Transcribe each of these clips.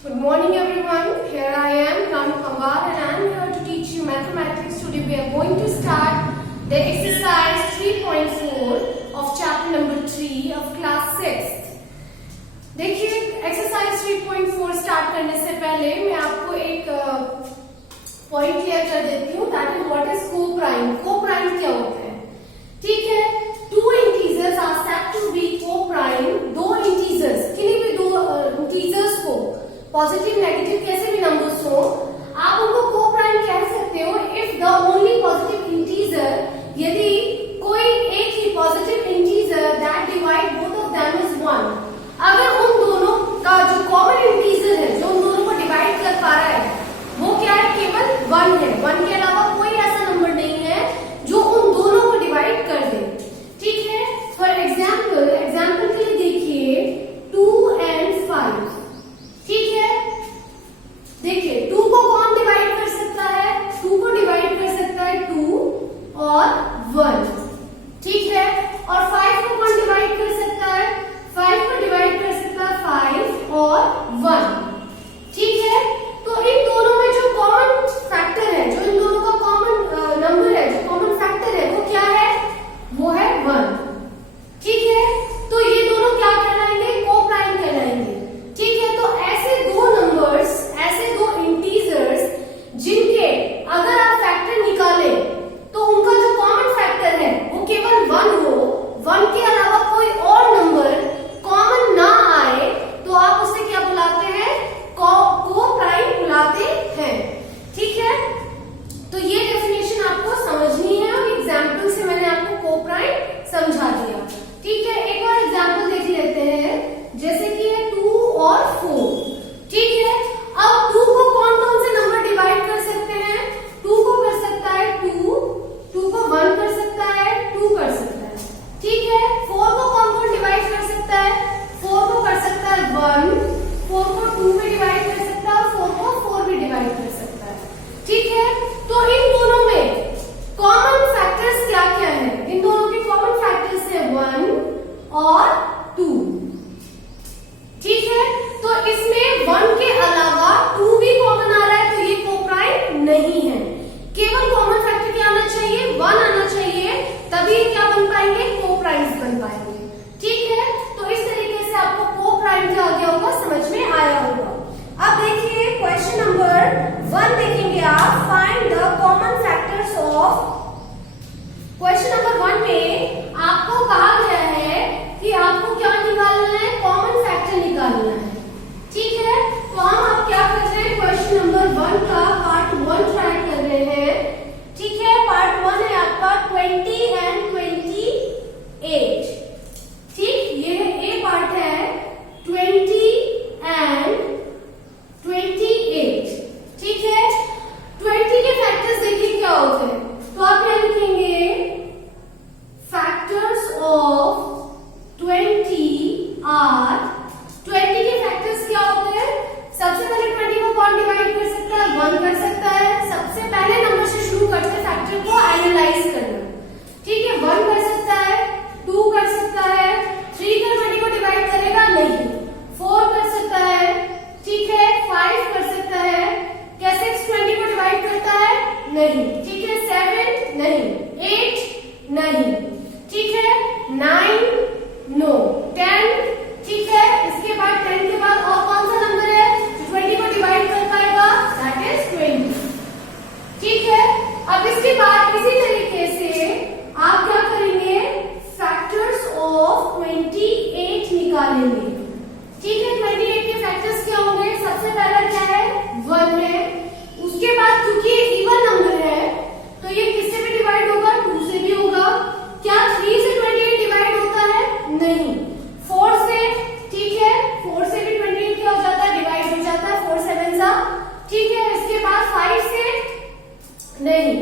Good morning everyone. Here I am, Ranu Kamwar, and I am here to teach you mathematics. Today we are going to start the exercise 3.4 of chapter number 3 of class 6. देखिए exercise 3.4 start करने से पहले मैं आपको एक point clear कर देती हूँ, that is what is coprime. Coprime क्या होता है? ठीक है, two integers are said to be coprime. दो इंटीजर्स, किन्हीं भी दो इंटीजर्स को पॉजिटिव नेगेटिव कैसे भी नंबर्स हो, आप उनको कोप्राइम कह सकते हो if the only positive integer, यदि कोई एक ही positive integer that divide both of them is 1. अगर उन दोनों का जो कॉमन इंटीजर है, जो उन दोनों को डिवाइड कर पा रहा है, वो क्या है? केवल 1 है. 1 के अलावा कोई ऐसा नंबर नहीं है जो उन दोनों को डिवाइड कर दे. ठीक है, फॉर एग्जाम्पल के लिए देखिए 2 and 5. ठीक है, देखिए 2 को कौन डिवाइड कर सकता है? 2 को डिवाइड कर सकता है 2 और 1. ठीक है, और 5 को कौन डिवाइड कर सकता है? 5 को डिवाइड कर सकता है 5 और 1. ठीक है, तो इन दोनों में जो कॉमन फैक्टर है, जो इन दोनों का कॉमन नंबर है, जो कॉमन फैक्टर है, वो क्या है? वो है 1. ठीक है, तो ये दोनों क्या कहलाएंगे? कोप्राइम कहलाएंगे. ठीक है, तो ऐसे दो नंबर्स, ऐसे दो इंटीजर्स जिनके अगर आप फैक्टर निकालें तो उनका जो कॉमन फैक्टर है वो केवल 1 हो, 1 के अलावा कोई और नंबर कॉमन ना आए, तो आप उसे क्या बुलाते हैं? कोप्राइम बुलाते हैं. ठीक है, तो ये डेफिनेशन आपको समझनी है और एग्जाम्पल से मैंने आपको कोप्राइम समझा दिया. ठीक है, एक और एग्जाम्पल देख लेते हैं, जैसे कि ये 2 और 4. ठीक है, अब 2 को कौन कौन से नंबर डिवाइड कर सकते हैं? 2 को कर सकता है 2, 2 को 1 कर सकता है, 2 कर सकता है. ठीक है, 4 को कौन कौन डिवाइड कर सकता है? 4 को कर सकता है 1, 4 को 2 में डिवाइड कर सकता है, 4 को 4 भी डिवाइड कर सकता है. ठीक है, तो इन दोनों में कॉमन फैक्टर्स क्या क्या है? इन दोनों के कॉमन फैक्टर्स है 1 और 2. ठीक है, तो इसमें 1 के अलावा 2 भी कॉमन आ रहा है, तो ये कोप्राइम नहीं है. केवल कॉमन फैक्टर क्या आना चाहिए? 1 आना चाहिए, तभी क्या बन पाएंगे? कोप्राइम्स बन पाएंगे. ठीक है, तो इस तरीके से आपको कोप्राइम जो आ गया होगा, समझ में आया होगा. अब देखिए क्वेश्चन नंबर 1 देखेंगे आप. Find the common factors of. Question number 1 में आपको कहा गया है कि आपको क्या निकालना है? कॉमन फैक्टर निकालना है. ठीक है, तो हम अब क्या कर रहे हैं? क्वेश्चन नंबर 1 का पार्ट 1 ट्राई कर रहे हैं. ठीक है, पार्ट 1 है आपका 20 and 28. ठीक, ये ए पार्ट है 20 and 28. ठीक है, 20 के फैक्टर्स देखिए क्या होते हैं. तो आप क्या लिखेंगे? Factors of 20 are. 20 के फैक्टर्स क्या होते हैं? सबसे पहले 20 को कौन डिवाइड कर सकता है? 1 कर सकता है. सबसे पहले नंबर से शुरू करते हैं फैक्टर को एनालाइज करना. ठीक है, 1 कर सकता है, 2 कर सकता है, 3 कर 20 को डिवाइड करेगा नहीं, 4 कर सकता है. ठीक है, 5 कर सकता है. क्या 6 20 को डिवाइड करता है? नहीं. ठीक है, 7 नहीं, 8 नहीं. ठीक है, 9 नो, 10. ठीक है, इसके बाद 10 के बाद और कौन सा नंबर है जो 20 को डिवाइड कर पाएगा? That is 20. ठीक है, अब इसके बाद इसी तरीके से आप क्या करेंगे? फैक्टर्स ऑफ 28 निकालेंगे. ठीक है, 28 के फैक्टर्स क्या होंगे? सबसे पहला क्या है? 1 है. उसके बाद क्योंकि ये इवन नंबर है तो ये किससे भी डिवाइड होगा? 2 से भी होगा. क्या 3 से 28 डिवाइड होता है? नहीं. 4 से. ठीक है, 4 से भी 28 क्या हो जाता है? डिवाइड हो जाता है. 4 7 सा. ठीक है, इसके बाद 5 से नहीं.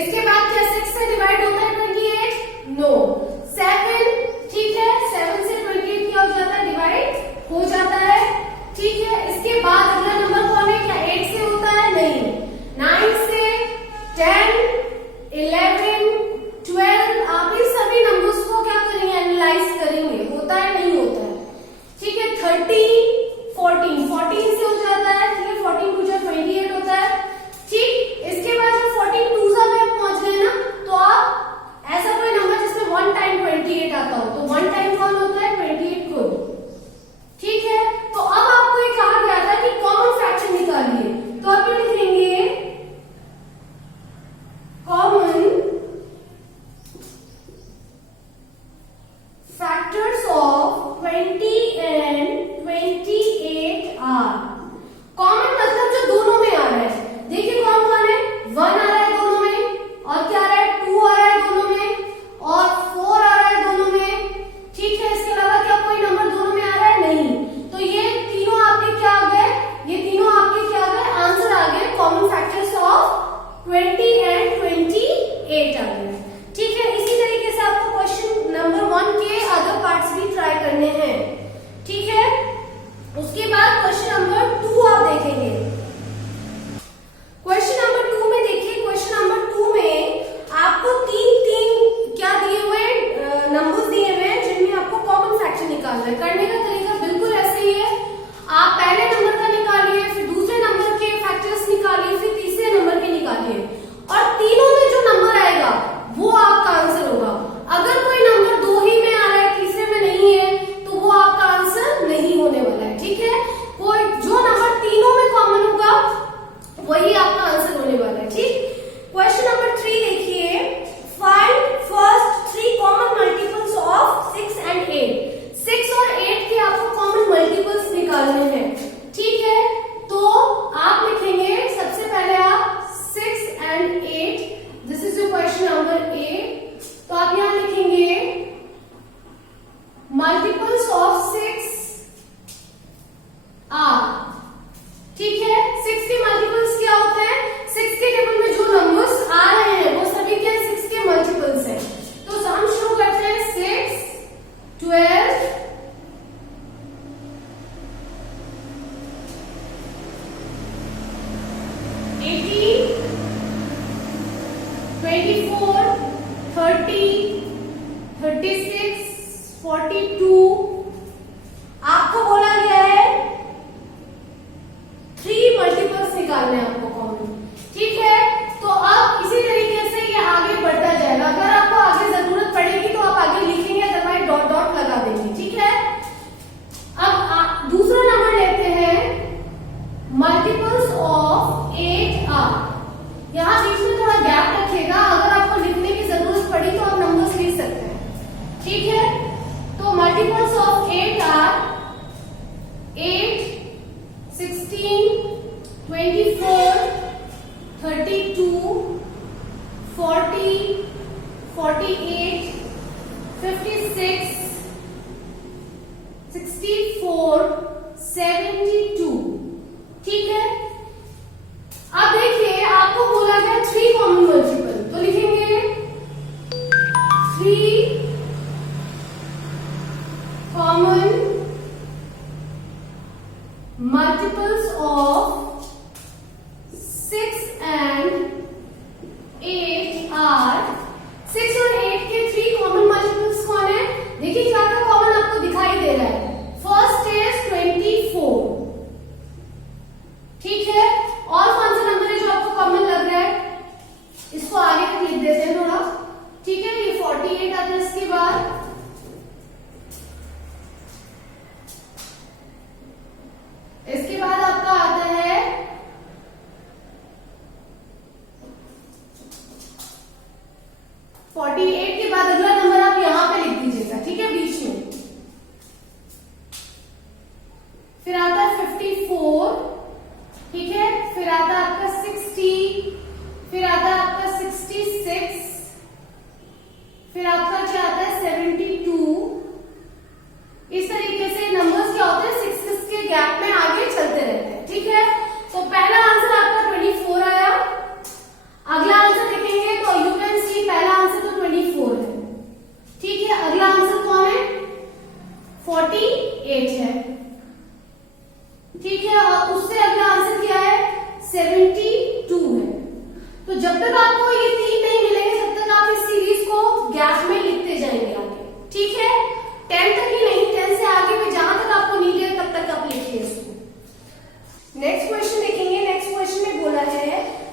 इसके बाद क्या 6 से डिवाइड होता है 28? नो. 7. ठीक है, 7 से 28 क्या हो जाता है? डिवाइड हो जाता है. ठीक है, इसके बाद अगला नंबर कौन है? क्या 8 से होता है? नहीं. 9 से, 10, 11, 12. आप इन सभी नंबर्स को क्या करेंगे? एनालाइज करेंगे. होता है नहीं होता है. ठीक है, 30, 14 से हो जाता 30, 36, 42। आपको बोला गया है 3 मल्टीपल्स निकालने हैं आपको कॉमन, ठीक है। तो अब इसी तरीके से ये आगे बढ़ता जाएगा। अगर आपको आगे जरूरत पड़ेगी तो आप आगे लिखेंगे, अदरवाइज डॉट डॉट लगा देंगे, ठीक है। अब दूसरा नंबर लेते हैं, मल्टीपल्स ऑफ 8 आर। यहां बीच में थोड़ा गैप रखेगा, अगर आपको लिखने की जरूरत पड़ी तो आप नंबर्स लिख सकते हैं, ठीक है। तो मल्टीपल्स ऑफ 8 आर 8, 16, 24, 32, 40, 48, 56, 64, 72, ठीक है। अब देखिए आपको बोला गया 3 कॉमन मल्टीपल, तो लिखेंगे 3 common multiples of 6 and 8 are 6 और 8 के 3 कॉमन मल्टीपल्स कौन है? देखिए क्या क्या कॉमन आपको दिखाई दे रहा है। फर्स्ट इज 24, ठीक है। और कौन सा नंबर है जो आपको कॉमन लग रहा है? इसको आगे तक लिख देते हैं थोड़ा, ठीक है। ये 48 आता है, इसके बाद आपका आता है 48 के बाद अगला नंबर आप यहां पे लिख दीजिएगा, ठीक है, बीच में। फिर आता है 54, ठीक है। फिर आता है आपका 60, फिर आता है आपका 66, फिर आपका क्या आता है 72। इस तरीके से नंबर्स क्या होते हैं 6 के गैप में आगे चलते रहते हैं, ठीक है। तो पहला आंसर आपका 24 आया। अगला आंसर देखेंगे तो यू कैन सी पहला आंसर तो 24 है, ठीक है। अगला आंसर कौन है? 48 है, ठीक है। और उससे अगला आंसर क्या है? 72 है। तो जब तक आपको ये 3 नहीं मिलेंगे तब तक आप इस सीरीज को गैप में लिखते जाएंगे आगे, ठीक है। 10 तक ही नहीं, 10 से आगे में जहां तक आपको नीड है तब तक आप लिखिए इसको। नेक्स्ट क्वेश्चन देखेंगे। नेक्स्ट क्वेश्चन में बोला है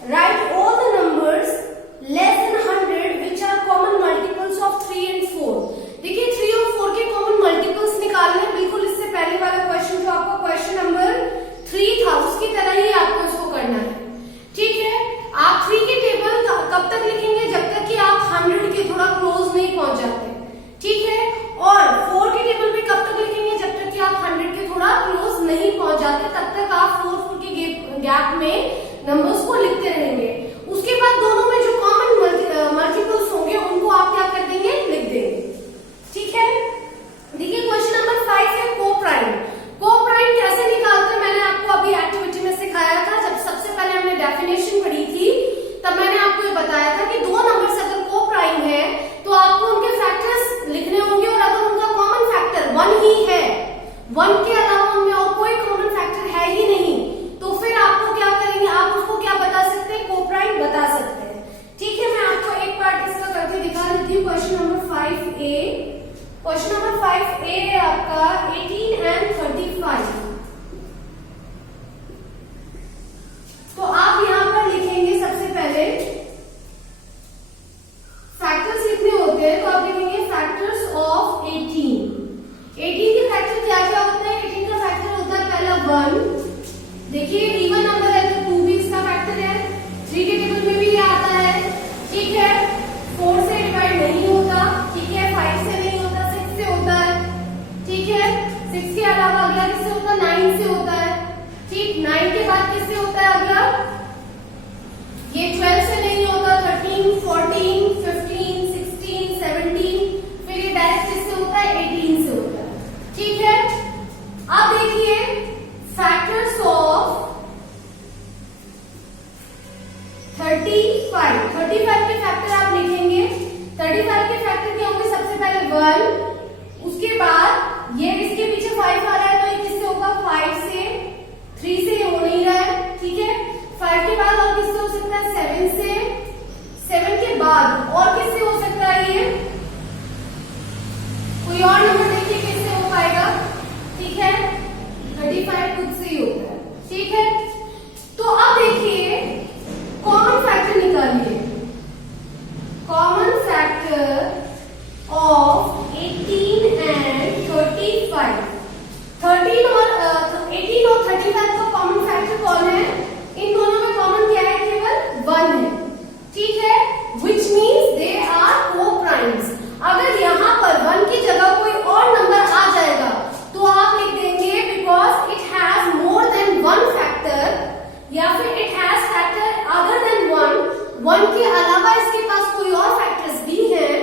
write all the numbers less than 100 which are common multiples of 3 and 4। देखिए 3 और 4 के कॉमन मल्टीपल्स निकालने हैं। बिल्कुल इससे पहले वाला क्वेश्चन जो आपका क्वेश्चन नंबर 3 था उसकी तरह ही आपको इसको करना है, ठीक है। आप 3 के टेबल कब तक लिखेंगे? जब तक कि आप 100 के थोड़ा क्लोज नहीं पहुंच जाते, ठीक है। और 4 के टेबल पे कब तक लिखेंगे? जब तक कि आप 100 के थोड़ा क्लोज नहीं पहुंच जाते, तब तक आप 4 के गैप में नंबर्स को लिखते रहेंगे। उसके बाद दोनों में जो कॉमन मल्टीपल्स होंगे उनको आप क्या कर देंगे? लिख देंगे, ठीक है। देखिए क्वेश्चन नंबर 5 है को प्राइम। को प्राइम कैसे निकालते हैं मैंने आपको अभी एक्टिविटी में सिखाया था। जब सबसे पहले हमने डेफिनेशन पढ़ी थी तब मैंने आपको ये बताया था कि 2 नंबर्स अगर को प्राइम है तो आपको उनके फैक्टर्स लिखने होंगे, और अगर उनका कॉमन फैक्टर 1 ही है, 1 के अलावा उनमें और कोई कॉमन फैक्टर है ही नहीं, तो फिर आपको क्या करेंगे? आप उसको क्या बता सकते हैं? को प्राइम बता सकते हैं, ठीक है। मैं आपको एक पार्ट इसका करके दिखा देती हूँ। Question number 5A। Question number 5A है आपका 18 and 35। तो आप यहां पर लिखेंगे सबसे पहले फैक्टर्स लिखने होते हैं, तो आप लिखेंगे फैक्टर्स ऑफ 18। 18 के फैक्टर क्या क्या होते हैं? 18 का फैक्टर होता है पहला 1। देखिए इवन नंबर है तो 2 भी इसका फैक्टर है। 3 के टेबल में भी ये आता है, ठीक है। 4 से डिवाइड नहीं होता, ठीक है। 5 से नहीं होता, 6 से होता है, ठीक है। 6 के अलावा अगला किससे होता है? 9 से होता है, ठीक। 9 के बाद किससे होता है अगला? ये 12 से नहीं होता, 13, 14, 15, 16, 17, फिर ये डायरेक्ट किससे होता है? 18 से होता है, ठीक है। अब देखिए फैक्टर्स ऑफ 35। 35 के फैक्टर आप लिखेंगे। 35 के फैक्टर क्या होंगे? सबसे पहले 1, उसके बाद ये इसके पीछे 5 आ रहा है तो ये किससे होगा? 5 से। 3 से हो नहीं रहा है, ठीक है। 5 के बाद और किससे हो सकता है? 7 से। 7 के बाद और किससे हो सकता है? या फिर it has factor other than 1 के अलावा इसके पास कोई और फैक्टर्स भी हैं,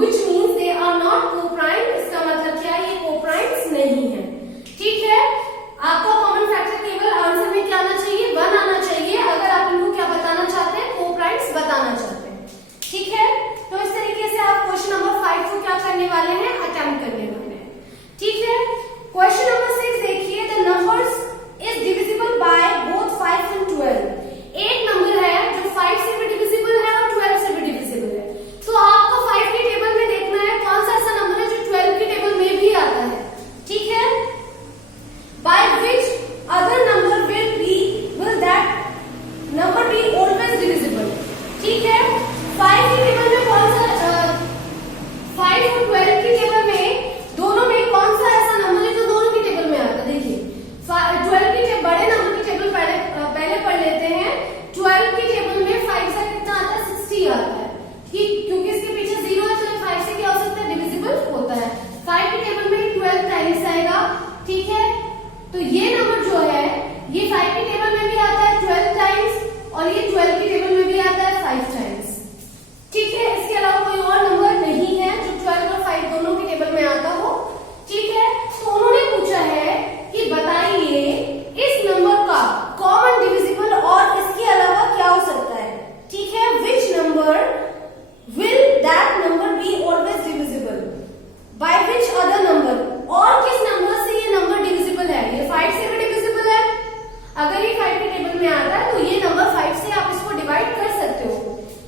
which means they are not co-prime। इसका मतलब क्या है, ये co-primes नहीं है। ठीक है, आपका कॉमन फैक्टर केवल आंसर में क्या आना चाहिए, 1 आना चाहिए, अगर आप इनको क्या बताना चाहते हैं, co-primes बताना चाहते हैं। ठीक है, तो इस तरीके से आप क्वेश्चन नंबर 5 को क्या करने वाले हैं, अटेम्प्ट करने वाले हैं। ठीक है, क्वेश्चन नंबर 6 देखिए, the numbers is divisible by both 5 and 12। एक नंबर है जो 5 से भी डिविजिबल है और 12 से भी डिविजिबल है, तो आपको 5 के टेबल में देखना है कौन सा ऐसा नंबर है जो 12 के टेबल में भी आता है। ठीक है, by which other number will that number be always divisible। ठीक है, 5 के टेबल में कौन सा 5 और 12 के टेबल में दोनों में कौन सा ऐसा नंबर है जो दोनों के टेबल में आता है। देखिए 12 के बड़े नंबर की टेबल पहले पढ़ लेते हैं। 12 के टेबल में 5 से कितना आता है, 60 आता है। ठीक, क्योंकि इसके पीछे 0 है तो 5 से क्या हो सकता है, डिविजिबल होता है। 5 के टेबल में 12 टाइम्स आएगा। ठीक है, तो ये नंबर जो है ये 5 के टेबल में भी आता है 12 टाइम्स और ये 12 के टेबल में भी आता है 5 टाइम्स। ठीक है, इसके अलावा कोई और नंबर नहीं है जो 12 और 5 दोनों के टेबल में आता हो। ठीक है, तो उन्होंने पूछा है कि बताइए इस नंबर का कॉमन डिविजिबल और इसके अलावा क्या हो सकता है। ठीक है, which number will that number be always divisible by which other number, और किस नंबर से ये नंबर डिविजिबल है। ये 5 से भी डिविजिबल है, अगर ये 5 के टेबल में आता है तो ये नंबर 5 से आप इसको डिवाइड कर सकते हो।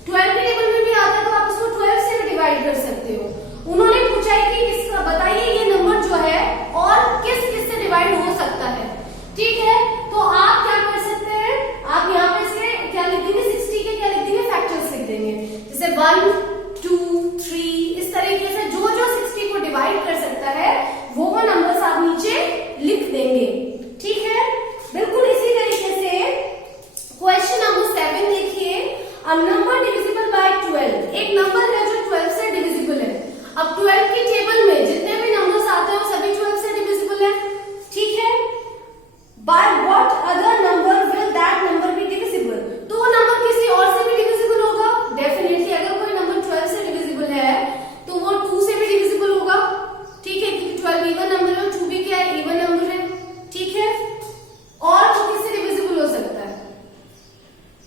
12 के टेबल में भी आता है तो आप इसको 12 से भी डिवाइड कर सकते हो। उन्होंने पूछा है कि इसका बताइए ये नंबर जो है और किस किस से डिवाइड हो सकता है। ठीक है, तो आप क्या कर सकते हैं, आप यहाँ पे इसके क्या लिख देंगे, 60 के क्या लिख देंगे, फैक्टर्स लिख देंगे। जैसे 1 2 3 इस तरीके से जो 60 को डिवाइड कर सकता है वो नंबर्स आप नीचे लिख देंगे। ठीक है, बिल्कुल इसी तरीके से क्वेश्चन नंबर 7 देखिए, अ नंबर डिविजिबल बाय 12। एक नंबर है जो 12 से डिविजिबल है। अब 12 के टेबल में जितने भी नंबर्स आते हैं वो सभी 12 से डिविजिबल है। ठीक है, by what other number will that number be divisible, तो वो नंबर किसी और से भी डिविजिबल होगा। डेफिनेटली अगर कोई नंबर 12 से डिविजिबल है तो वो 2 से भी डिविजिबल होगा। ठीक है, क्योंकि 12 इवन नंबर है, 2 भी क्या है, इवन नंबर है। ठीक है, और वो किससे डिविजिबल हो सकता है,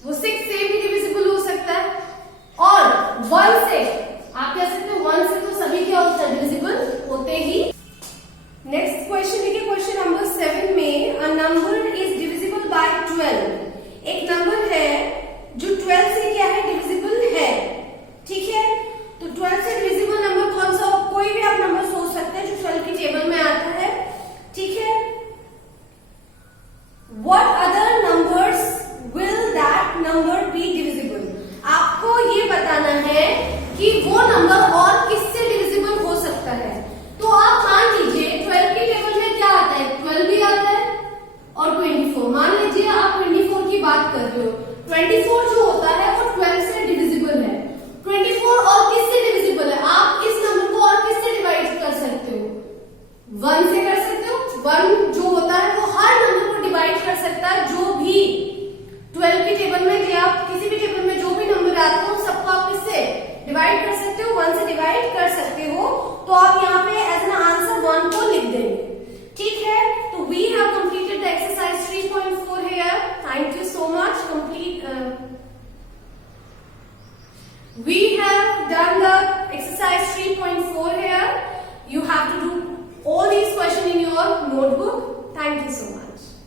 वो 6 से भी डिविजिबल हो सकता है, और 1 से आप कह सकते हो 1 से तो सभी क्या होता है, डिविजिबल होते ही। नेक्स्ट क्वेश्चन देखिए, क्वेश्चन नंबर 7 में a number is divisible by 12। एक नंबर है जो 12 से क्या है, डिविजिबल है। ठीक है, तो 12 से डिविजिबल नंबर कौन सा हो, कोई भी आप नंबर सोच सकते हैं जो 12 के टेबल में आता है। ठीक है, What other numbers will that number be divisible? आपको ये बताना है कि वो नंबर और किससे डिविजिबल हो सकता है। तो आप मान लीजिए 12 के टेबल में क्या आता है, 12 भी आता है और 24। मान लीजिए आप 24 की बात कर रहे हो, 24 जो होता है वो 12 से डिविजिबल है। 24 और किससे डिविजिबल है, आप इस नंबर को और किससे डिवाइड कर सकते हो, 1 से कर सकते हो। 1 जो होता है वो हर नंबर को डिवाइड कर सकता है, जो भी 12 के टेबल में या किसी भी टेबल में जो भी नंबर आते हो सबको आप किससे डिवाइड कर सकते हो, 1 से डिवाइड कर सकते हो। तो आप यहाँ पे एज एन आंसर 1 को लिख देंगे। ठीक है, तो we have completed the exercise 3.4 here. Thank you so much. We have done the exercise 3.4 here. You have to do all these questions in your notebook. Thank you so much.